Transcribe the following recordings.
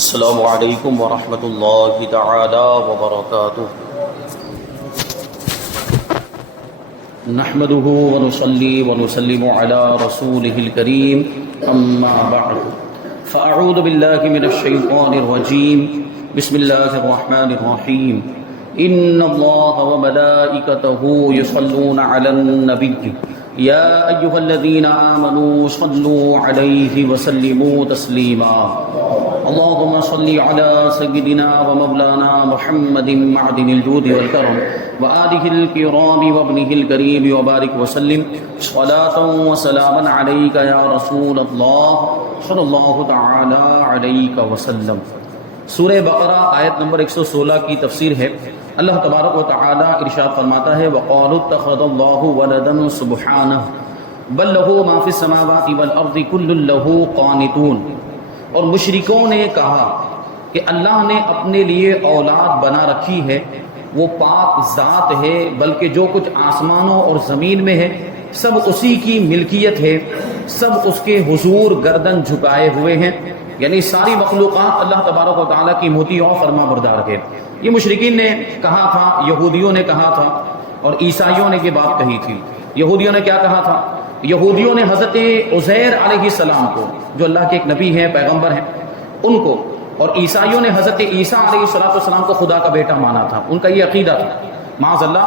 السلام علیکم ورحمۃ اللہ تعالی وبرکاتہ۔ نحمده ونصلي ونسلم على رسوله الكريم اما بعد فاعوذ باللہ من الشیطان الرجیم بسم اللہ الرحمن الرحیم ان اللہ وملائکته یصلون علی النبی یا ایہا الذین آمنوا صلوا علیہ وسلموا تسلیما اللهم صل على سيدنا ومولانا محمد معدن الجود والكرم وآله الكرام وابنه الكريم وبارك وسلم صلاة وسلاما عليك يا رسول الله صلى الله تعالى عليك وسلم۔ سورہ بقرہ آیت نمبر 116 کی تفسیر ہے۔ اللہ تبارک و تعالی ارشاد فرماتا ہے وَقَالُوا اتَّخَذَ اللَّهُ وَلَدًا سُبْحَانَهُ بَل لَّهُ مَا فِي السَّمَاوَاتِ وَالْأَرْضِ كُلٌّ لَّهُ قَانِتُونَ۔ اور مشرکوں نے کہا کہ اللہ نے اپنے لیے اولاد بنا رکھی ہے، وہ پاک ذات ہے، بلکہ جو کچھ آسمانوں اور زمین میں ہے سب اسی کی ملکیت ہے، سب اس کے حضور گردن جھکائے ہوئے ہیں، یعنی ساری مخلوقات اللہ تبارک و تعالیٰ کی مطیع و فرما بردار ہے۔ یہ مشرکین نے کہا تھا، یہودیوں نے کہا تھا اور عیسائیوں نے یہ بات کہی تھی۔ یہودیوں نے کیا کہا تھا؟ یہودیوں نے حضرت عزیر علیہ السلام کو، جو اللہ کے ایک نبی ہیں، پیغمبر ہیں، ان کو، اور عیسائیوں نے حضرت عیسیٰ علیہ السلام کو خدا کا بیٹا مانا تھا۔ ان کا یہ عقیدہ تھا۔ معاذ اللہ،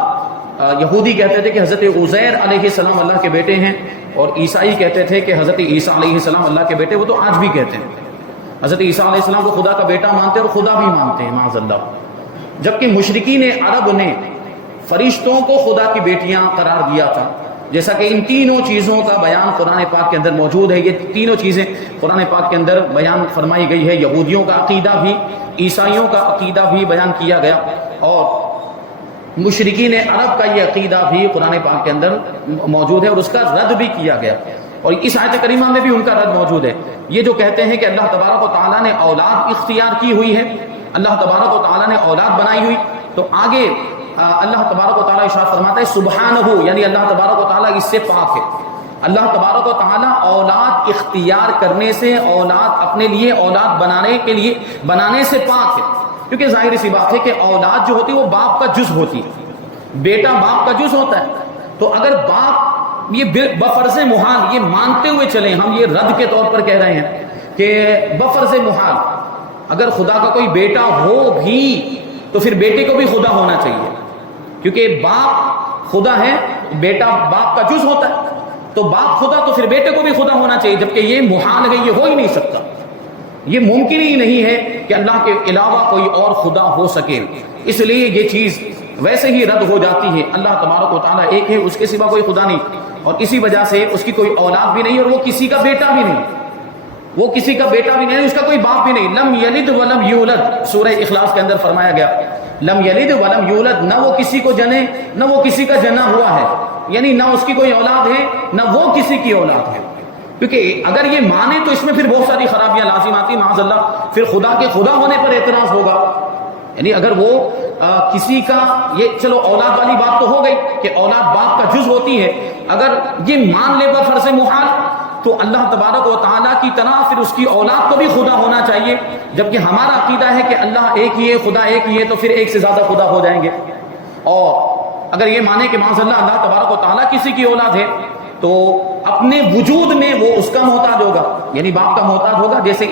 یہودی کہتے تھے کہ حضرت عزیر علیہ السلام اللہ کے بیٹے ہیں، اور عیسائی کہتے تھے کہ حضرت عیسیٰ علیہ السلام اللہ کے بیٹے۔ وہ تو آج بھی کہتے ہیں، حضرت عیسیٰ علیہ السلام کو خدا کا بیٹا مانتے ہیں اور خدا بھی مانتے ہیں، معاذ اللہ۔ جبکہ مشرکین عرب نے فرشتوں کو خدا کی بیٹیاں قرار دیا تھا، جیسا کہ ان تینوں چیزوں کا بیان قرآن پاک کے اندر موجود ہے۔ یہ تینوں چیزیں قرآن پاک کے اندر بیان فرمائی گئی ہے۔ یہودیوں کا عقیدہ بھی، عیسائیوں کا عقیدہ بھی بیان کیا گیا، اور مشرکین عرب کا یہ عقیدہ بھی قرآن پاک کے اندر موجود ہے، اور اس کا رد بھی کیا گیا، اور اس آیت کریمہ میں بھی ان کا رد موجود ہے۔ یہ جو کہتے ہیں کہ اللہ تبارک و تعالیٰ نے اولاد اختیار کی ہوئی ہے، اللہ تبارک و تعالیٰ نے اولاد بنائی ہوئی، تو آگے اللہ تبارک و تعالیٰ ارشاد فرماتا ہے سبحانہ، یعنی اللہ تبارک و تعالیٰ اس سے پاک ہے۔ اللہ تبارک و تعالیٰ اولاد اختیار کرنے سے، اولاد اپنے لیے اولاد بنانے سے پاک ہے، کیونکہ ظاہر سی بات ہے کہ اولاد جو ہوتی ہے وہ باپ کا جز ہوتی ہے، بیٹا باپ کا جز ہوتا ہے۔ تو اگر باپ یہ بفرض محال، یہ مانتے ہوئے چلیں، ہم یہ رد کے طور پر کہہ رہے ہیں کہ بفرض محال اگر خدا کا کوئی بیٹا ہو بھی تو پھر بیٹے کو بھی خدا ہونا چاہیے، کیونکہ باپ خدا ہے، بیٹا باپ کا جز ہوتا ہے، تو باپ خدا تو پھر بیٹے کو بھی خدا ہونا چاہیے، جبکہ یہ محال ہے، یہ ہو ہی نہیں سکتا، یہ ممکن ہی نہیں ہے کہ اللہ کے علاوہ کوئی اور خدا ہو سکے۔ اس لیے یہ چیز ویسے ہی رد ہو جاتی ہے۔ اللہ تبارک و تعالیٰ ایک ہے، اس کے سوا کوئی خدا نہیں، اور اسی وجہ سے اس کی کوئی اولاد بھی نہیں، اور وہ کسی کا بیٹا بھی نہیں، وہ کسی کا بیٹا بھی نہیں، اس کا کوئی باپ بھی نہیں۔ لم یلد ولم یولد، سورہ اخلاص کے اندر فرمایا گیا لم یلد ولم یولد، نہ وہ کسی کو جنے، نہ وہ کسی کا جنا ہوا ہے، یعنی نہ اس کی کوئی اولاد ہے، نہ وہ کسی کی اولاد ہے۔ کیونکہ اگر یہ مانے تو اس میں پھر بہت ساری خرابیاں لازم آتی، معاذ اللہ، پھر خدا کے خدا ہونے پر اعتراض ہوگا۔ یعنی اگر وہ کسی کا، یہ چلو اولاد والی بات تو ہو گئی کہ اولاد باپ کا جز ہوتی ہے، اگر یہ مان لے بفرض محال تو اللہ تبارک و تعالیٰ کی طرح پھر اس کی اولاد کو بھی خدا ہونا چاہیے، جبکہ ہمارا عقیدہ ہے کہ اللہ ایک ہی ہے، خدا ایک ہی ہے، تو پھر ایک سے زیادہ خدا ہو جائیں گے۔ اور اگر یہ مانے کہ معاذ اللہ تبارک و تعالیٰ کسی کی اولاد ہے، تو اپنے وجود میں وہ اس کا محتاج ہوگا، یعنی باپ کا محتاج ہوگا، جیسے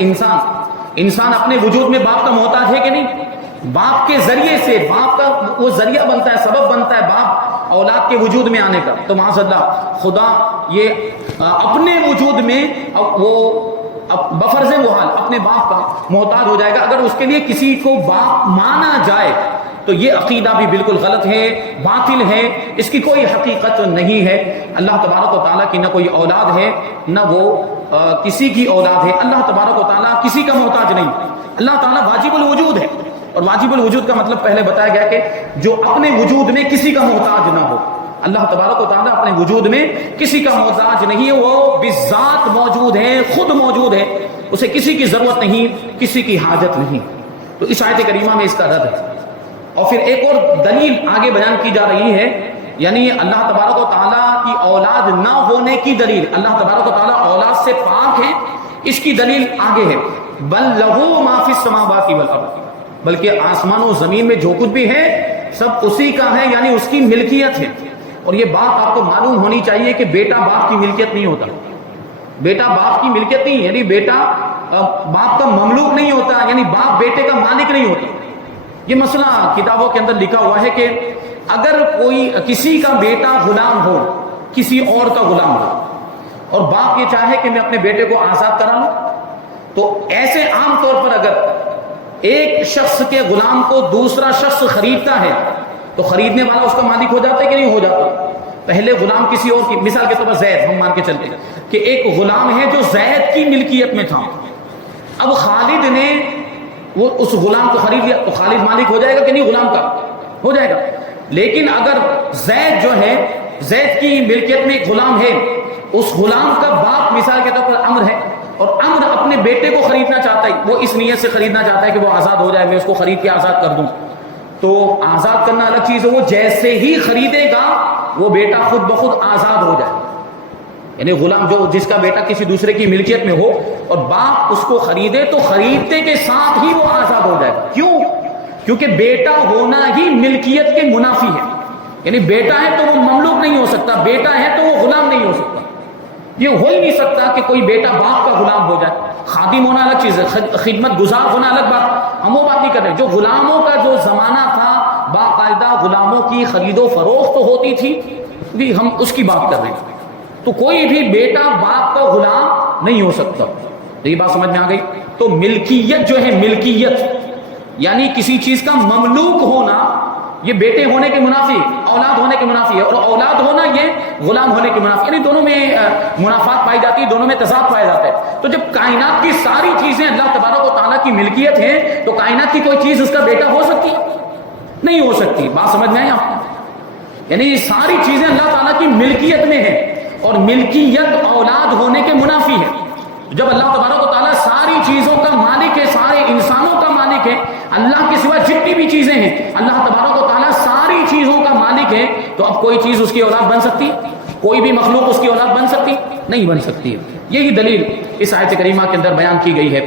انسان اپنے وجود میں باپ کا محتاج ہے کہ نہیں؟ باپ کے ذریعے سے، باپ کا وہ ذریعہ بنتا ہے، سبب بنتا ہے باپ اولاد کے وجود میں آنے کا، تو معاذ اللہ خدا یہ اپنے وجود میں وہ بفرض محال اپنے باپ کا محتاج ہو جائے گا۔ اگر اس کے لیے کسی کو باپ مانا جائے تو یہ عقیدہ بھی بالکل غلط ہے، باطل ہے، اس کی کوئی حقیقت نہیں ہے۔ اللہ تبارک و تعالیٰ کی نہ کوئی اولاد ہے، نہ وہ کسی کی اولاد ہے۔ اللہ تبارک و تعالیٰ کسی کا محتاج نہیں، اللہ تعالیٰ واجب الوجود ہے، اور واجب الوجود کا مطلب پہلے بتایا گیا کہ جو اپنے وجود میں کسی کا محتاج نہ ہو۔ اللہ تبارک و تعالیٰ اپنے وجود میں کسی کا محتاج نہیں ہے، وہ بذات موجود ہے، خود موجود ہے، اسے کسی کی ضرورت نہیں، کسی کی حاجت نہیں۔ تو اس آیت کریمہ میں اس کا رد ہے۔ اور پھر ایک اور دلیل آگے بیان کی جا رہی ہے، یعنی اللہ تبارک و تعالیٰ کی اولاد نہ ہونے کی دلیل، اللہ تبارک و تعالیٰ اولاد سے پاک ہے، اس کی دلیل آگے ہے۔ بل لہو ما فی السماوات والارض، بلکہ آسمان و زمین میں جو کچھ بھی ہے سب اسی کا ہے، یعنی اس کی ملکیت ہے۔ اور یہ بات آپ کو معلوم ہونی چاہیے کہ بیٹا باپ کی ملکیت نہیں ہوتا، بیٹا باپ کی ملکیت نہیں، یعنی بیٹا باپ کا مملوک نہیں ہوتا، یعنی باپ بیٹے کا مالک نہیں ہوتا۔ یہ مسئلہ کتابوں کے اندر لکھا ہوا ہے کہ اگر کوئی کسی کا بیٹا غلام ہو، کسی اور کا غلام ہو، اور باپ یہ چاہے کہ میں اپنے بیٹے کو آزاد کرا لوں، تو ایسے عام طور پر اگر ایک شخص کے غلام کو دوسرا شخص خریدتا ہے تو خریدنے والا اس کا مالک ہو جاتا ہے کہ نہیں ہو جاتا؟ پہلے غلام کسی اور کی، مثال کے طور پر زید، ہم مان کے چلتے ہیں کہ ایک غلام ہے جو زید کی ملکیت میں تھا، اب خالد نے وہ اس غلام کو خرید لیا تو خالد مالک ہو جائے گا کہ نہیں غلام کا؟ ہو جائے گا۔ لیکن اگر زید جو ہے، زید کی ملکیت میں ایک غلام ہے، اس غلام کا باپ مثال کے طور پر عمرو ہے، اور عمرو اپنے بیٹے کو خریدنا چاہتا ہے، وہ اس نیت سے خریدنا چاہتا ہے کہ وہ آزاد ہو جائے، میں اس کو خرید کے آزاد کر دوں، تو آزاد کرنا الگ چیز ہے، وہ جیسے ہی خریدے گا وہ بیٹا خود بخود آزاد ہو جائے، یعنی غلام جو جس کا بیٹا کسی دوسرے کی ملکیت میں ہو اور باپ اس کو خریدے تو خریدتے کے ساتھ ہی وہ آزاد ہو جائے۔ کیوں؟ کیونکہ بیٹا ہونا ہی ملکیت کے منافی ہے، یعنی بیٹا ہے تو وہ مملوک نہیں ہو سکتا، بیٹا ہے تو وہ غلام نہیں ہو سکتا، یہ ہو ہی نہیں سکتا کہ کوئی بیٹا باپ کا غلام ہو جائے۔ خادم ہونا الگ چیز ہے، خدمت گزار ہونا الگ بات، ہم وہ بات نہیں کر رہے۔ جو غلاموں کا جو زمانہ تھا، باقاعدہ غلاموں کی خرید و فروخت ہوتی تھی، بھی ہم اس کی بات کر رہے ہیں، تو کوئی بھی بیٹا باپ کا غلام نہیں ہو سکتا۔ تو یہ بات سمجھ میں آ گئی؟ تو ملکیت جو ہے، ملکیت یعنی کسی چیز کا مملوک ہونا، یہ بیٹے ہونے کے منافی، اولاد ہونے کے منافی ہے، اور اولاد ہونا یہ غلام ہونے کے منافی، یعنی دونوں میں منافات پائی جاتی ہے، دونوں میں تضاد پایا جاتا ہے۔ تو جب کائنات کی ساری چیزیں اللہ تبارک و تعالیٰ کی ملکیت ہیں تو کائنات کی کوئی چیز اس کا بیٹا ہو سکتی نہیں ہو سکتی۔ بات سمجھ میں آئی آپ کو؟ یعنی یہ ساری چیزیں اللہ تعالیٰ کی ملکیت میں ہیں، اور ملکیت اولاد ہونے کے منافی ہے۔ جب اللہ تبارک و تعالیٰ ساری چیزوں کا مالک ہے، سارے انسانوں کا مالک ہے، اللہ کے سوا جتنی بھی چیزیں ہیں اللہ تبارک و تعالیٰ ساری چیزوں کا مالک ہے، تو اب کوئی چیز اس کی اولاد بن سکتی؟ کوئی بھی مخلوق اس کی اولاد بن سکتی؟ نہیں بن سکتی۔ یہی دلیل اس آیت کریمہ کے اندر بیان کی گئی ہے۔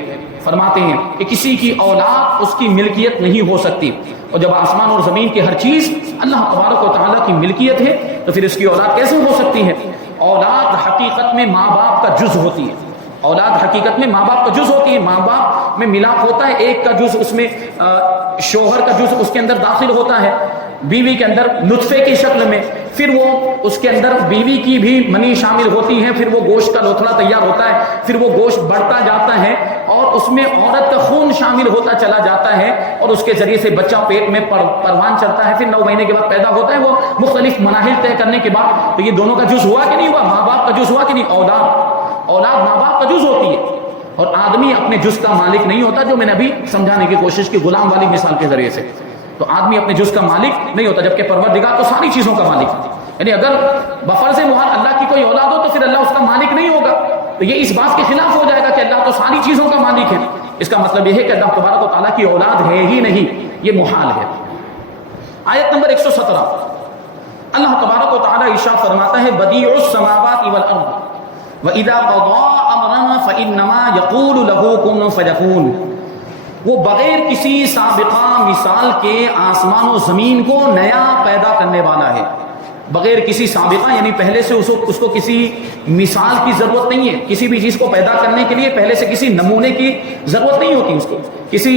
فرماتے ہیں کہ کسی کی اولاد اس کی ملکیت نہیں ہو سکتی، اور جب آسمان اور زمین کی ہر چیز اللہ تبارک و تعالیٰ کی ملکیت ہے تو پھر اس کی اولاد کیسے ہو سکتی ہے؟ اولاد حقیقت میں ماں باپ کا جز ہوتی ہے، اولاد حقیقت میں ماں باپ کا جز ہوتی ہے، ماں باپ میں ملاپ ہوتا ہے، ایک کا جز اس میں شوہر کا جز اس کے اندر داخل ہوتا ہے، بیوی کے اندر نطفے کی شکل میں، پھر وہ اس کے اندر بیوی کی بھی منی شامل ہوتی ہے، پھر وہ گوشت کا لوتھڑا تیار ہوتا ہے، پھر وہ گوشت بڑھتا جاتا ہے اور اس میں عورت کا خون شامل ہوتا چلا جاتا ہے، اور اس کے ذریعے سے بچہ پیٹ میں پروان چڑھتا ہے، پھر 9 مہینے کے بعد پیدا ہوتا ہے، وہ مختلف مراحل طے کرنے کے بعد، تو یہ دونوں کا جز ہوا کہ نہیں ہوا؟ ماں باپ کا جز ہوا کہ نہیں؟ اولاد ماں باپ کا جز ہوتی ہے، اور آدمی اپنے جز کا مالک نہیں ہوتا، جو میں نے ابھی سمجھانے کی کوشش کی غلام والی مثال کے ذریعے سے۔ تو آدمی اپنے جز کا مالک نہیں ہوتا، جبکہ پروردگار تو ساری چیزوں کا مالک ہے، یعنی اگر بفرض محال اللہ کی کوئی اولاد ہو تو پھر اللہ اس کا مالک نہیں ہوگا، تو یہ اس بات کے خلاف ہو جائے گا کہ اللہ تو ساری چیزوں کا مالک ہے۔ اس کا مطلب یہ ہے کہ اللہ تبارک و تعالیٰ کی اولاد ہے ہی نہیں، یہ محال ہے۔ آیت نمبر 117، اللہ تبارک و تعالیٰ ارشاد فرماتا ہے بدیع السماوات والارض وَإِذَا قَضَىٰ أَمْرًا فَإِنَّمَا يَقُولُ لَهُ كُن فَيَكُونُ، وہ بغیر کسی سابقہ مثال کے آسمان و زمین کو نیا پیدا کرنے والا ہے، بغیر کسی سابقہ یعنی پہلے سے اس کو کسی مثال کی ضرورت نہیں ہے، کسی بھی چیز کو پیدا کرنے کے لیے پہلے سے کسی نمونے کی ضرورت نہیں ہوتی، اس کو کسی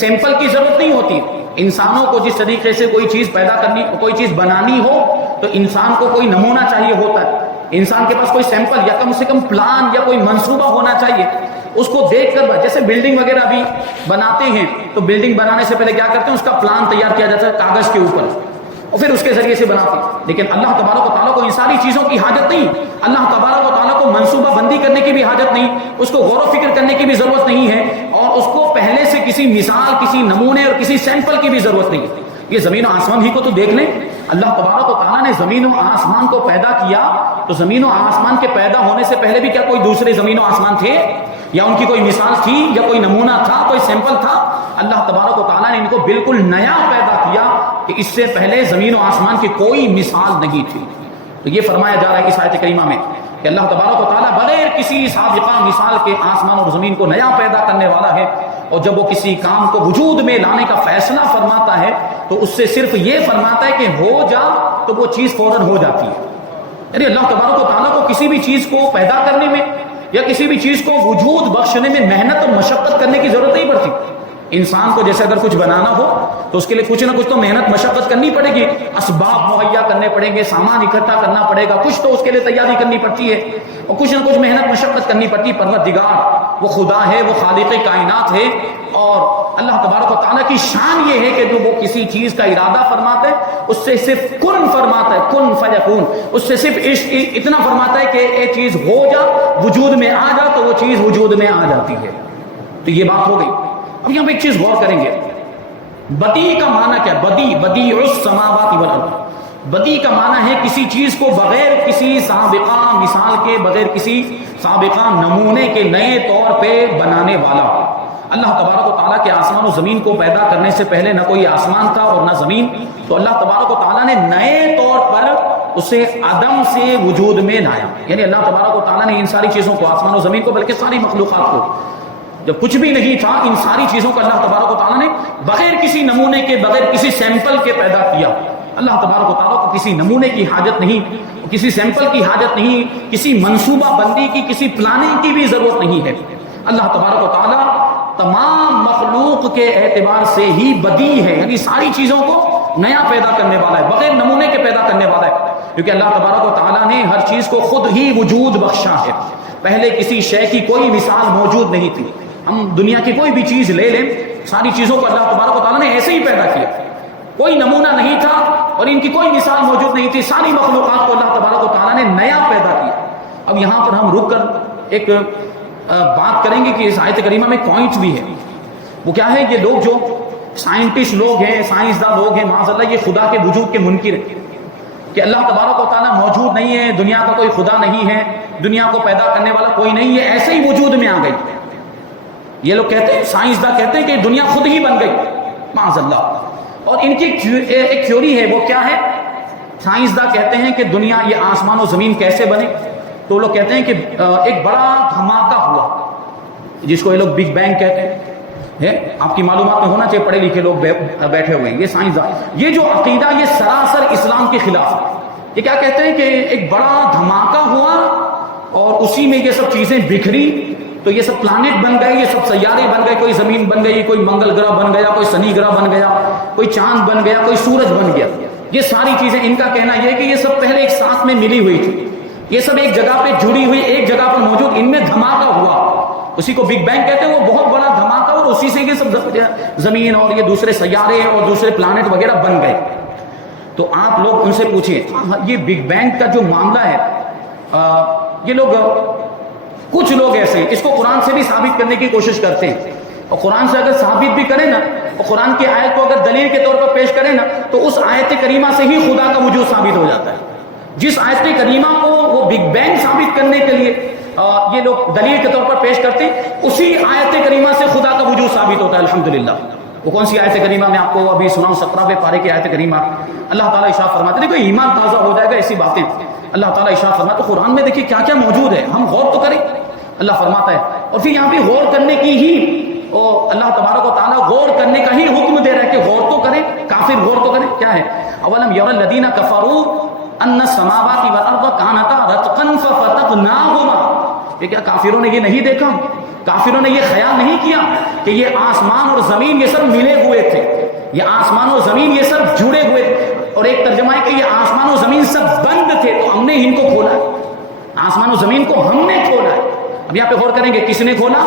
سیمپل کی ضرورت نہیں ہوتی۔ انسانوں کو جس طریقے سے کوئی چیز پیدا کرنی، کوئی چیز بنانی ہو تو انسان کو کوئی نمونہ چاہیے ہوتا ہے، انسان کے پاس کوئی سیمپل یا کم سے کم پلان یا کوئی منصوبہ ہونا چاہیے، اس کو دیکھ کر جیسے بلڈنگ وغیرہ بھی بناتے ہیں تو بلڈنگ بنانے سے پہلے کیا کرتے ہیں؟ اس کا پلان تیار کیا جاتا ہے کاغذ کے اوپر، اور پھر اس کے ذریعے سے بناتے ہیں۔ لیکن اللہ تبارک و تعالیٰ کو ان ساری چیزوں کی حاجت نہیں، اللہ تبارک و تعالیٰ کو منصوبہ بندی کرنے کی بھی حاجت نہیں، اس کو غور و فکر کرنے کی بھی ضرورت نہیں ہے، اور اس کو پہلے سے کسی مثال، کسی نمونے اور کسی سیمپل کی بھی ضرورت نہیں ہے۔ یہ زمین و آسمان ہی کو تو دیکھ لیں، اللہ تبارک و تعالیٰ نے زمین و آسمان کو پیدا کیا، تو زمین و آسمان کے پیدا ہونے سے پہلے بھی کیا کوئی دوسرے زمین و آسمان تھے، یا ان کی کوئی مثال تھی، یا کوئی نمونہ تھا، کوئی سیمپل تھا؟ اللہ تبارک و تعالیٰ نے ان کو بالکل نیا پیدا کیا کہ اس سے پہلے زمین و آسمان کی کوئی مثال نہیں تھی۔ تو یہ فرمایا جا رہا ہے اس آیت کریمہ میں کہ اللہ تبارک و تعالیٰ بغیر کسی سابقہ مثال کے آسمان اور زمین کو نیا پیدا کرنے والا ہے، اور جب وہ کسی کام کو وجود میں لانے کا فیصلہ فرماتا ہے تو اس سے صرف یہ فرماتا ہے کہ ہو جا، تو وہ چیز فوراً ہو جاتی ہے۔ یعنی اللہ تبارک و تعالیٰ کو کسی بھی چیز کو پیدا کرنے میں یا کسی بھی چیز کو وجود بخشنے میں محنت اور مشقت کرنے کی ضرورت نہیں پڑتی۔ انسان کو جیسے اگر کچھ بنانا ہو تو اس کے لیے کچھ نہ کچھ تو محنت مشقت کرنی پڑے گی، اسباب مہیا کرنے پڑیں گے، سامان اکٹھا کرنا پڑے گا، کچھ تو اس کے لیے تیاری کرنی پڑتی ہے اور کچھ نہ کچھ محنت مشقت کرنی پڑتی ہے۔ پروردگار وہ خدا ہے، وہ خالق کائنات ہے، اور اللہ تبارک و تعالیٰ کی شان یہ ہے کہ جو وہ کسی چیز کا ارادہ فرماتا ہے اس سے صرف کن فرماتا ہے، کن فیکون، اس سے صرف اتنا فرماتا ہے کہ یہ چیز ہو جا، وجود میں آ جا، تو وہ چیز وجود میں آ جاتی ہے۔ تو یہ بات ہو گئی۔ اب یہاں پہ ایک چیز غور کریں گے، بدیع کا معنی کیا ہے؟ بدیع السماوات والارض، بدیع کا معنی ہے کسی چیز کو بغیر کسی سابقہ مثال کے، بغیر کسی سابقہ نمونے کے نئے طور پہ بنانے والا۔ اللہ تبارک و تعالیٰ کے آسمان و زمین کو پیدا کرنے سے پہلے نہ کوئی آسمان تھا اور نہ زمین، تو اللہ تبارک و تعالیٰ نے نئے طور پر اسے عدم سے وجود میں لایا۔ یعنی اللہ تبارک و تعالیٰ نے ان ساری چیزوں کو، آسمان و زمین کو، بلکہ ساری مخلوقات کو، جب کچھ بھی نہیں تھا، ان ساری چیزوں کو اللہ تبارک و تعالیٰ نے بغیر کسی نمونے کے، بغیر کسی سیمپل کے پیدا کیا۔ اللہ تبارک و تعالیٰ کو کسی نمونے کی حاجت نہیں، کسی سیمپل کی حاجت نہیں، کسی منصوبہ بندی کی، کسی پلاننگ کی بھی ضرورت نہیں ہے۔ اللہ تبارک و تعالیٰ تمام مخلوق کے اعتبار سے ہی بدیع ہے، یعنی ساری چیزوں کو نیا پیدا کرنے والا ہے، بغیر نمونے کے پیدا کرنے والا ہے، کیونکہ اللہ تبارک و تعالیٰ نے ہر چیز کو خود ہی وجود بخشا ہے۔ پہلے کسی شے کی کوئی مثال موجود نہیں تھی۔ ہم دنیا کی کوئی بھی چیز لے لیں، ساری چیزوں کو اللہ تبارک و تعالیٰ نے ایسے ہی پیدا کیا، کوئی نمونہ نہیں تھا اور ان کی کوئی مثال موجود نہیں تھی، ساری مخلوقات کو اللہ تبارک و تعالیٰ نے نیا پیدا کیا۔ اب یہاں پر ہم رک کر ایک بات کریں گے کہ اس آیت کریمہ میں پوائنٹ بھی ہے۔ وہ کیا ہے؟ یہ لوگ جو سائنٹسٹ لوگ ہیں، سائنسداں لوگ ہیں، معاذ اللہ، یہ خدا کے وجود کے منکر ہیں کہ اللہ تبارک و تعالیٰ موجود نہیں ہے، دنیا کا کوئی خدا نہیں ہے، دنیا کو پیدا کرنے والا کوئی نہیں ہے، ایسے ہی وجود میں آ گئی۔ یہ لوگ کہتے ہیں، سائنسداں کہتے ہیں کہ دنیا خود ہی بن گئی، معاذ اللہ۔ اور ان کی ایک تھیوری ہے، وہ کیا ہے؟ سائنسداں کہتے ہیں کہ دنیا، یہ آسمان و زمین کیسے بنے؟ تو لوگ کہتے ہیں کہ ایک بڑا دھماکہ ہوا، جس کو یہ لوگ بگ بینگ کہتے ہیں۔ آپ کی معلومات میں ہونا چاہیے، پڑھے لکھے لوگ بیٹھے ہوئے ہیں، یہ سائنسداں، یہ جو عقیدہ یہ سراسر اسلام کے خلاف ہے۔ یہ کیا کہتے ہیں کہ ایک بڑا دھماکہ ہوا اور اسی میں یہ سب چیزیں بکھری، تو یہ سب پلانٹ بن گئے، یہ سب سیارے بن گئے، کوئی زمین بن گئی، کوئی منگل گرہ بن گیا، کوئی شنی گرہ بن گیا، کوئی چاند بن گیا، کوئی سورج بن گیا۔ یہ ساری چیزیں، ان کا کہنا یہ ہے کہ یہ سب پہلے ایک ساتھ میں ملی ہوئی تھی، یہ سب ایک جگہ پہ جڑی ہوئی، ایک جگہ پر موجود، ان میں دھماکہ ہوا، اسی کو بگ بینگ کہتے ہیں۔ وہ بہت بڑا دھماکہ، اور اسی سے یہ سب زمین اور یہ دوسرے سیارے اور دوسرے پلانٹ وغیرہ بن گئے۔ تو آپ لوگ ان سے پوچھیں، یہ بگ بینگ کا جو معاملہ ہے، یہ لوگ، کچھ لوگ ایسے اس کو قرآن سے بھی ثابت کرنے کی کوشش کرتے ہیں، اور قرآن سے اگر ثابت بھی کریں نا، اور قرآن کی آیت کو اگر دلیل کے طور پر پیش کریں نا، تو اس آیت کریمہ سے ہی خدا کا وجود ثابت ہو جاتا ہے۔ جس آیت کریمہ کو وہ بگ بینگ ثابت کرنے کے لیے یہ لوگ دلیل کے طور پر پیش کرتے ہیں، اسی آیت کریمہ سے خدا کا وجود ثابت ہوتا ہے، الحمدللہ۔ وہ کون سی آیت کریمہ؟ میں آپ کو ابھی سناؤں، 17ویں پارے کی آیت کریمہ۔ اللہ تعالیٰ ارشاد فرماتے ہیں، دیکھو ایمان تازہ ہو جائے گا ایسی باتیں۔ اللہ تعالیٰ ارشاد فرماتے ہیں، قرآن میں دیکھیے کیا کیا موجود ہے، ہم غور تو کریں۔ اللہ فرماتا ہے، اور پھر یہاں پہ غور کرنے کی ہی، اللہ تبارک و تعالیٰ غور کرنے کا ہی حکم دے رہا ہے کہ غور تو کریں، کافر غور تو کریں۔ کیا ہے؟ اولم یری الذین کفروا ان السماوات والارض کانتا رتقا ففتقناہما۔ یہ کیا کافروں نے یہ نہیں دیکھا؟ کافروں نے یہ خیال نہیں کیا کہ یہ آسمان اور زمین یہ سب ملے ہوئے تھے، یہ آسمان و زمین یہ سب جڑے ہوئے تھے، اور ایک ترجمہ ہے کہ یہ آسمان و زمین سب بند تھے تو ہم نے ان کو کھولا ہے، آسمان و زمین کو ہم نے کھولا ہے۔ اب یہاں پہ غور کریں گے، کس نے کھولا؟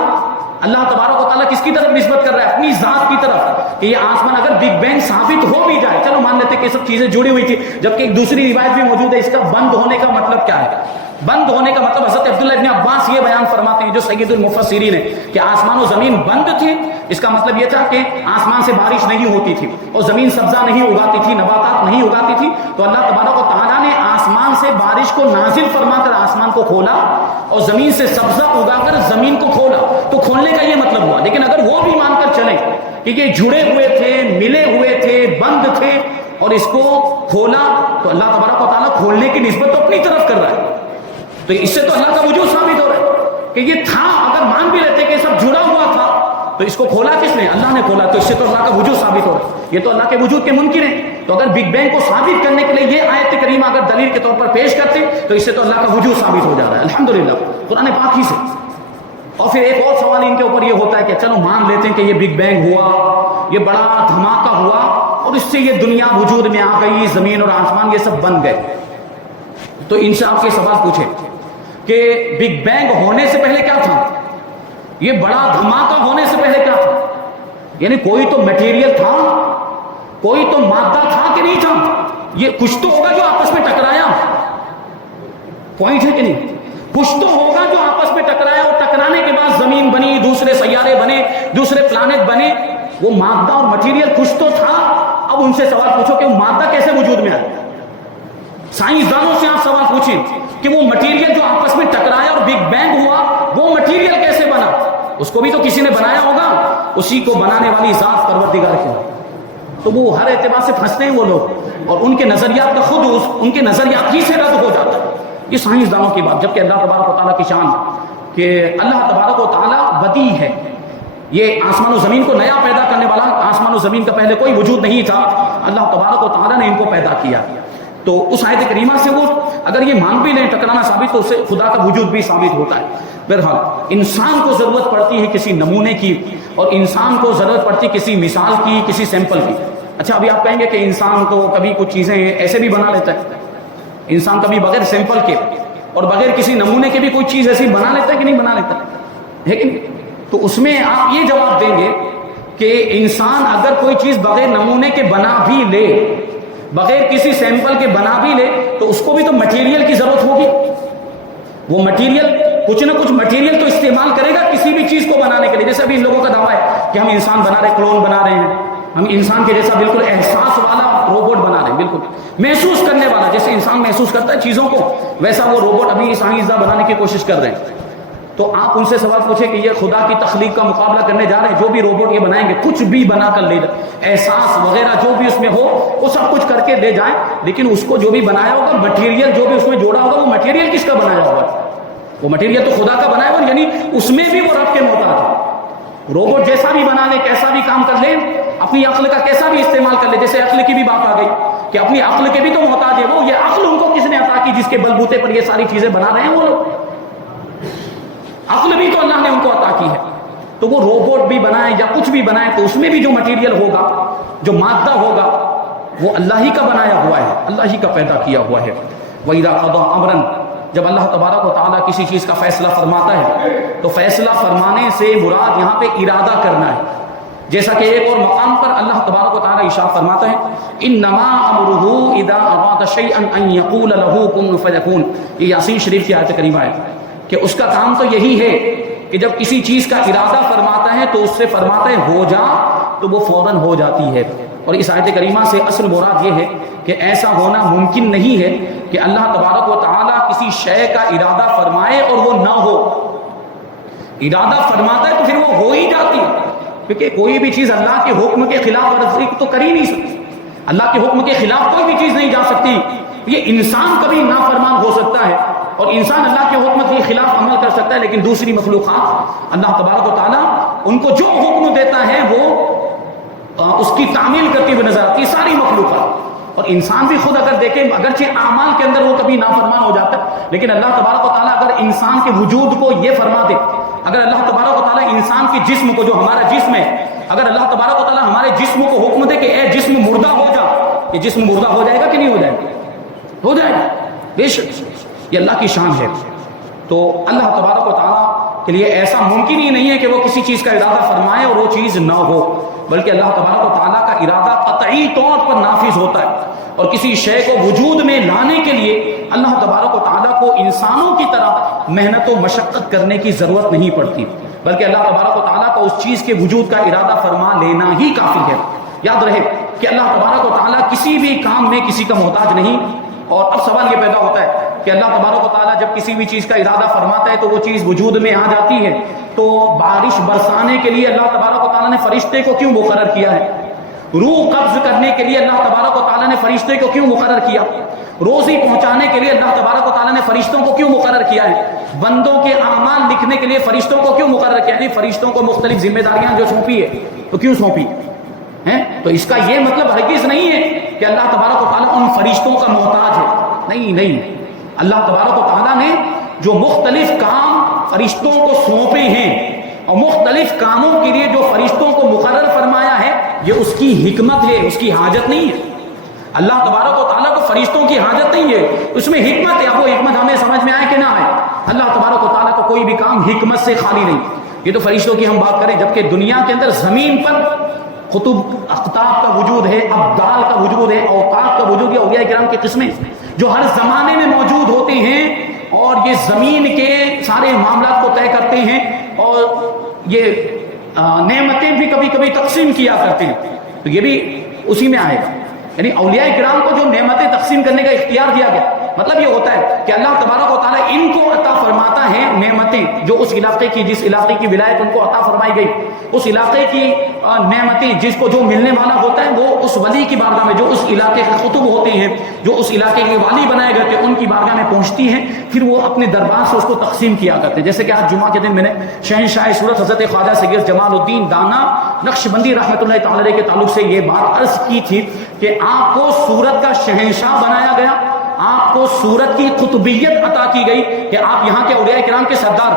اللہ تبارک و تعالیٰ کس کی طرف نسبت کر رہا ہے؟ اپنی ذات کی طرف، کہ یہ آسمان اگر بگ بینگ ثابت ہو بھی جائے، چلو مان لیتے کہ یہ سب چیزیں جڑی ہوئی تھی، جبکہ ایک دوسری روایت بھی موجود ہے، اس کا بند ہونے کا مطلب کیا ہے؟ بند ہونے کا مطلب حضرت عبداللہ ابن عباس یہ بیان فرماتے ہیں، جو سید المفسرین ہیں، کہ آسمان و زمین بند تھے، اس کا مطلب یہ تھا کہ آسمان سے بارش نہیں ہوتی تھی اور زمین سبزہ نہیں اگاتی تھی، نباتات نہیں اگاتی تھی، تو اللہ تبارک و تعالیٰ نے آسمان سے بارش کو نازل فرما کر آسمان کو کھولا اور زمین سے سبزہ اگا کر زمین کو کھولا، تو کھولنے کا یہ مطلب ہوا۔ لیکن اگر وہ بھی مان کر چلیں کہ یہ جڑے ہوئے تھے، ملے ہوئے تھے، بند تھے، اور اس کو کھولا، تو اللہ تبارک و تعالیٰ کھولنے کی نسبت تو اپنی طرف کر رہا ہے۔ تو اس سے تو اللہ کا وجود ثابت ہو رہا ہے کہ یہ تھا. اگر مان بھی لیتے کہ سب جڑا ہوا تھا تو اس کو کھولا کس نے؟ اللہ نے کھولا. تو اس سے تو اللہ کا وجود ثابت ہو رہا ہے. یہ تو اللہ کے وجود کے منکر ہیں. تو اگر بگ بینگ کو ثابت کرنے کے لیے یہ آیت کریمہ اگر دلیل کے طور پر پیش کرتے تو اس سے تو اللہ کا وجود ثابت ہو جا رہا ہے الحمدللہ قرآن پاک ہی سے. اور پھر ایک اور سوال ان کے اوپر یہ ہوتا ہے کہ چلو مان لیتے ہیں کہ یہ بگ بینگ ہوا, یہ بڑا دھماکہ ہوا اور اس سے یہ دنیا وجود میں آ گئی, زمین اور آسمان یہ سب بن گئے. تو ان سے آپ کے سوال پوچھے کہ بگ بینگ ہونے سے پہلے کیا تھا, یہ بڑا دھماکہ ہونے سے پہلے کیا تھا؟ یعنی کوئی تو میٹیریل تھا, کوئی تو مادہ تھا کہ نہیں تھا؟ یہ کچھ تو ہوگا جو آپس میں ٹکرایا. پوائنٹ ہے کہ نہیں؟ کچھ تو ہوگا جو آپس میں ٹکرایا اور ٹکرانے کے بعد زمین بنی, دوسرے سیارے بنے, دوسرے پلانٹ بنے. وہ مادہ اور مٹیریل کچھ تو تھا. اب ان سے سوال پوچھو کہ وہ مادہ کیسے وجود میں آیا. سائنسدانوں سے آپ سوال پوچھیں کہ وہ مٹیریل جو آپس میں ٹکرایا اور بگ بینگ ہوا وہ مٹیریل کیسے بنا؟ اس کو بھی تو کسی نے بنایا ہوگا. اسی کو بنانے والی ذات پروردگار کی. تو وہ ہر اعتبار سے پھنستے ہیں وہ لوگ اور ان کے نظریات کا خود ان کے نظریات ہی سے رد ہو جاتا ہے. یہ سائنسدانوں کی بات. جبکہ اللہ تبارک و تعالیٰ کی شان کہ اللہ تبارک و تعالیٰ بدیع ہے. یہ آسمان و زمین کو نیا پیدا کرنے والا, آسمان و زمین کا پہلے کوئی وجود نہیں تھا, اللہ تبارک و تعالیٰ نے ان کو پیدا کیا. تو اس آیت کریمہ سے وہ اگر یہ مان بھی لیں ٹکرانا ثابت تو اس سے خدا کا وجود بھی ثابت ہوتا ہے. بہرحال انسان کو ضرورت پڑتی ہے کسی نمونے کی اور انسان کو ضرورت پڑتی ہے کسی مثال کی, کسی سیمپل کی. اچھا ابھی آپ کہیں گے کہ انسان تو کبھی کچھ چیزیں ایسے بھی بنا لیتا ہے. انسان کبھی بغیر سیمپل کے اور بغیر کسی نمونے کے بھی کوئی چیز ایسی بنا لیتا ہے کہ نہیں بنا لیتا ہے کہ نہیں؟ تو اس میں آپ یہ جواب دیں گے کہ انسان اگر کوئی چیز بغیر نمونے کے بنا بھی لے, بغیر کسی سیمپل کے بنا بھی لے تو اس کو بھی تو مٹیریل کی ضرورت ہوگی. وہ مٹیریل کچھ نہ کچھ مٹیریل تو استعمال کرے گا کسی بھی چیز کو بنانے کے لیے. جیسے ابھی ان لوگوں کا دعویٰ ہے کہ ہم انسان بنا رہے ہیں, کلون بنا رہے ہیں, ہم انسان کے جیسا بالکل احساس والا روبوٹ بنا رہے ہیں, بالکل محسوس کرنے والا. جیسے انسان محسوس کرتا ہے چیزوں کو ویسا وہ روبوٹ ابھی سائنسداں بنانے کی کوشش کر رہے ہیں. تو آپ ان سے سوال پوچھیں کہ یہ خدا کی تخلیق کا مقابلہ کرنے جا رہے ہیں. جو بھی روبوٹ یہ بنائیں گے کچھ بھی بنا کر لے جائیں, احساس وغیرہ جو بھی اس میں ہو وہ سب کچھ کر کے لے جائیں, لیکن اس کو جو بھی بنایا ہوگا مٹیریل جو بھی اس میں جوڑا ہوگا وہ مٹیریل کس کا بنایا ہوگا؟ وہ مٹیریل تو خدا کا بنایا ہوا, یعنی اس میں بھی وہ رب کے محتاج ہے. روبوٹ جیسا بھی بنا لے, کیسا بھی کام کر لے, اپنی عقل کا کیسا بھی استعمال کر لے. جیسے عقل کی بھی بات آ گئی کہ اپنی عقل کے بھی تو محتاج ہے وہ. یہ عقل ان کو کس نے عطا کی جس کے بلبوتے پر یہ ساری چیزیں بنا رہے ہیں وہ لوگ؟ عقل بھی تو اللہ نے ان کو عطا کی ہے. تو وہ روبوٹ بھی بنائے یا کچھ بھی بنائے تو اس میں بھی جو مٹیریل ہوگا, جو مادہ ہوگا, وہ اللہ ہی کا بنایا ہوا ہے, اللہ ہی کا پیدا کیا ہوا ہے. وَإِذَا قَضَىٰ أَمْرًا, جب اللہ تبارک و تعالیٰ کسی چیز کا فیصلہ فرماتا ہے تو فیصلہ فرمانے سے مراد یہاں پہ ارادہ کرنا ہے. جیسا کہ ایک اور مقام پر اللہ تبارک و تعالیٰ ارشاد فرماتا ہے إِنَّمَا أَمْرُهُ إِذَا أَرَادَ شَيْئًا أَن يَقُولَ لَهُ كُن فَيَكُونُ. یہ یاسین شریف کی آیت کریمہ ہے کہ اس کا کام تو یہی ہے کہ جب کسی چیز کا ارادہ فرماتا ہے تو اس سے فرماتا ہے ہو جا, تو وہ فوراً ہو جاتی ہے. اور اس آیت کریمہ سے اصل مراد یہ ہے کہ ایسا ہونا ممکن نہیں ہے کہ اللہ تبارک و تعالیٰ کسی شے کا ارادہ فرمائے اور وہ نہ ہو. ارادہ فرماتا ہے تو پھر وہ ہو ہی جاتی ہے, کیونکہ کوئی بھی چیز اللہ کے حکم کے خلاف ورزی تو کر ہی نہیں سکتی. اللہ کے حکم کے خلاف کوئی بھی چیز نہیں جا سکتی. یہ انسان کبھی نافرمان ہو سکتا ہے اور انسان اللہ کے حکم کے خلاف عمل کر سکتا ہے, لیکن دوسری مخلوقات اللہ تبارک و تعالیٰ ان کو جو حکم دیتا ہے وہ اس کی تعمیل کرتی ہوئی نظر آتی ہے ساری مخلوقات. اور انسان بھی خود اگر دیکھیں اگرچہ اعمال کے اندر وہ کبھی نافرمان ہو جاتا ہے, لیکن اللہ تبارک و تعالیٰ اگر انسان کے وجود کو یہ فرما دے, اگر اللہ تبارک و تعالیٰ انسان کے جسم کو, جو ہمارا جسم ہے, اگر اللہ تبارک و تعالیٰ ہمارے جسم کو حکم دے کہ اے جسم مردہ ہو جا, یہ جسم مردہ ہو جائے گا کہ نہیں ہو جائے گا؟ ہو جائے گا بے شک. یہ اللہ کی شان ہے. تو اللہ تبارک و تعالیٰ کے لیے ایسا ممکن ہی نہیں ہے کہ وہ کسی چیز کا ارادہ فرمائے اور وہ چیز نہ ہو, بلکہ اللہ تبارک و تعالیٰ کا ارادہ قطعی طور پر نافذ ہوتا ہے. اور کسی شے کو وجود میں لانے کے لیے اللہ تبارک و تعالیٰ کو انسانوں کی طرح محنت و مشقت کرنے کی ضرورت نہیں پڑتی, بلکہ اللہ تبارک و تعالیٰ کو اس چیز کے وجود کا ارادہ فرما لینا ہی کافی ہے. یاد رہے کہ اللہ تبارک و تعالیٰ کسی بھی کام میں کسی کا محتاج نہیں. اور اب سوال یہ پیدا ہوتا ہے کہ اللہ تبارک و تعالیٰ جب کسی بھی چیز کا ارادہ فرماتا ہے تو وہ چیز وجود میں آ جاتی ہے, تو بارش برسانے کے لیے اللہ تبارک و تعالیٰ نے فرشتے کو کیوں مقرر کیا ہے؟ روح قبض کرنے کے لیے اللہ تبارک و تعالیٰ نے فرشتے کو کیوں مقرر کیا؟ روزی پہنچانے کے لیے اللہ تبارک و تعالیٰ نے فرشتوں کو کیوں مقرر کیا ہے؟ بندوں کے اعمال لکھنے کے لیے فرشتوں کو کیوں مقرر کیا ہے؟ فرشتوں کو مختلف ذمہ داریاں جو سونپی ہے، تو کیوں سونپی ہے؟ تو اس کا یہ مطلب ہرگز نہیں ہے کہ اللہ تبارک و تعالیٰ ان فرشتوں کا محتاج ہے، نہیں، اللہ تبارک و تعالیٰ نے جو مختلف کام فرشتوں کو سونپے ہیں اور مختلف کاموں کے لیے جو فرشتوں کو مقرر فرمایا ہے، یہ اس کی حکمت ہے، اس کی حاجت نہیں ہے۔ اللہ تبارک و تعالیٰ کو فرشتوں کی حاجت نہیں ہے، اس میں حکمت ہے۔ اب وہ حکمت ہمیں سمجھ میں آئے کہ نہ آئے، اللہ تبارک و تعالیٰ کو کوئی بھی کام حکمت سے خالی نہیں۔ یہ تو فرشتوں کی ہم بات کریں، جبکہ دنیا کے اندر زمین پر قطب اقطاب کا وجود ہے، ابدال کا وجود ہے، اوقات کا وجود ہے، اولیاء کرام کی قسمیں جو ہر زمانے میں موجود ہوتے ہیں اور یہ زمین کے سارے معاملات کو طے کرتے ہیں اور یہ نعمتیں بھی کبھی کبھی تقسیم کیا کرتے ہیں، تو یہ بھی اسی میں آئے گا۔ یعنی اولیاء کرام کو جو نعمتیں تقسیم کرنے کا اختیار دیا گیا، مطلب یہ ہوتا ہے کہ اللہ تبارک و تعالیٰ ان کو عطا فرماتا ہے نعمتیں، جو اس علاقے کی، جس علاقے کی ولایت ان کو عطا فرمائی گئی، اس علاقے کی نعمتیں جس کو جو ملنے والا ہوتا ہے وہ اس ولی کی بارگاہ میں، جو اس علاقے کے قطب ہوتے ہیں، جو اس علاقے کے والی بنائے گئے تھے، ان کی بارگاہ میں پہنچتی ہیں، پھر وہ اپنے دربار سے اس کو تقسیم کیا کرتے ہیں۔ جیسے کہ آج جمعہ کے دن میں نے شہنشاہ صورت حضرت خواجہ سید جمال الدین دانا نقشبندی رحمۃ اللہ تعالی علیہ کے تعلق سے یہ بات عرض کی تھی کہ آپ کو سورت کا شہنشاہ بنایا گیا، آپ کو سورت کی قطبیت عطا کی گئی کہ آپ یہاں کے اولیاء کرام کے سردار۔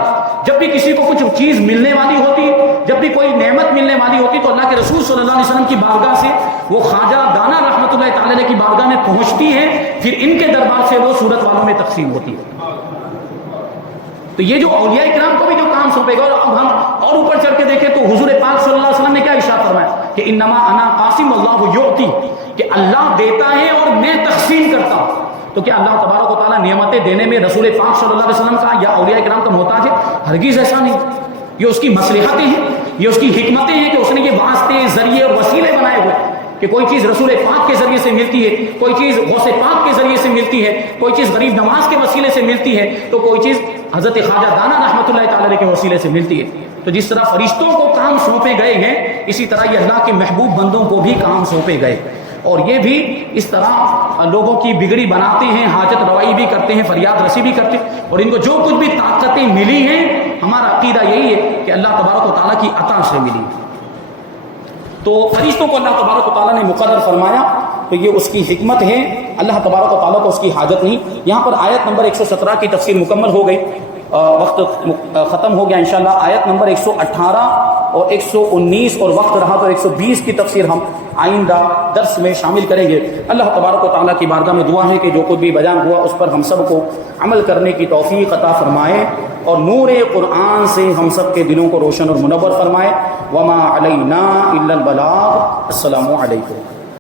جب بھی کسی کو کچھ چیز ملنے والی ہوتی، جب بھی کوئی نعمت ملنے والی ہوتی، تو اللہ کے رسول صلی اللہ علیہ وسلم کی بارگاہ سے وہ خواجہ دانا رحمۃ اللہ تعالی علیہ کی بارگاہ میں پہنچتی ہے، پھر ان کے دربار سے وہ سورت والوں میں تقسیم ہوتی ہے۔ تو یہ جو اولیاء کرام کو بھی جو کام سونپے گا، اور اب ہم اور اوپر چڑھ کے دیکھیں تو حضور پاک صلی اللہ علیہ وسلم نے کیا ارشاد فرمایا کہ انما انا قاسم اللہ یعطی، کہ اللہ دیتا ہے اور میں تقسیم کرتا ہوں۔ تو کیا اللہ تبارک و تعالیٰ نعمتیں دینے میں رسول پاک صلی اللہ علیہ وسلم کا یا اولیاء کرام کا محتاج ہے؟ ہرگز ایسا نہیں۔ یہ اس کی مصلحتیں ہیں، یہ اس کی حکمتیں ہیں کہ اس نے یہ واسطے، ذریعے اور وسیلے بنائے ہوئے کہ کوئی چیز رسول پاک کے ذریعے سے ملتی ہے، کوئی چیز غوث پاک کے ذریعے سے ملتی ہے، کوئی چیز غریب نواز کے وسیلے سے ملتی ہے، تو کوئی چیز حضرت خواجہ دانا رحمۃ اللہ تعالی علیہ کے وسیلے سے ملتی ہے۔ تو جس طرح فرشتوں کو کام سونپے گئے ہیں، اسی طرح یہ اللہ کے محبوب بندوں کو بھی کام سونپے گئے، اور یہ بھی اس طرح لوگوں کی بگڑی بناتے ہیں، حاجت روائی بھی کرتے ہیں، فریاد رسی بھی کرتے ہیں، اور ان کو جو کچھ بھی طاقتیں ملی ہیں، ہمارا عقیدہ یہی ہے کہ اللہ تبارک و تعالیٰ کی عطا سے ملی۔ تو فرشتوں کو اللہ تبارک و تعالیٰ نے مقرر فرمایا، تو یہ اس کی حکمت ہے، اللہ تبارک و تعالیٰ کو اس کی حاجت نہیں۔ یہاں پر آیت نمبر 117 کی تفسیر مکمل ہو گئی، وقت ختم ہو گیا انشاءاللہ۔ آیت نمبر 118 اور 119 اور وقت رہا تو 120 کی تفسیر ہم آئندہ درس میں شامل کریں گے۔ اللہ تبارک و تعالیٰ کی بارگاہ میں دعا ہے کہ جو کچھ بھی بیان ہوا اس پر ہم سب کو عمل کرنے کی توفیق عطا فرمائے، اور نور قرآن سے ہم سب کے دلوں کو روشن اور منور فرمائے۔ وما علینا الا البلاغ۔ السلام علیکم۔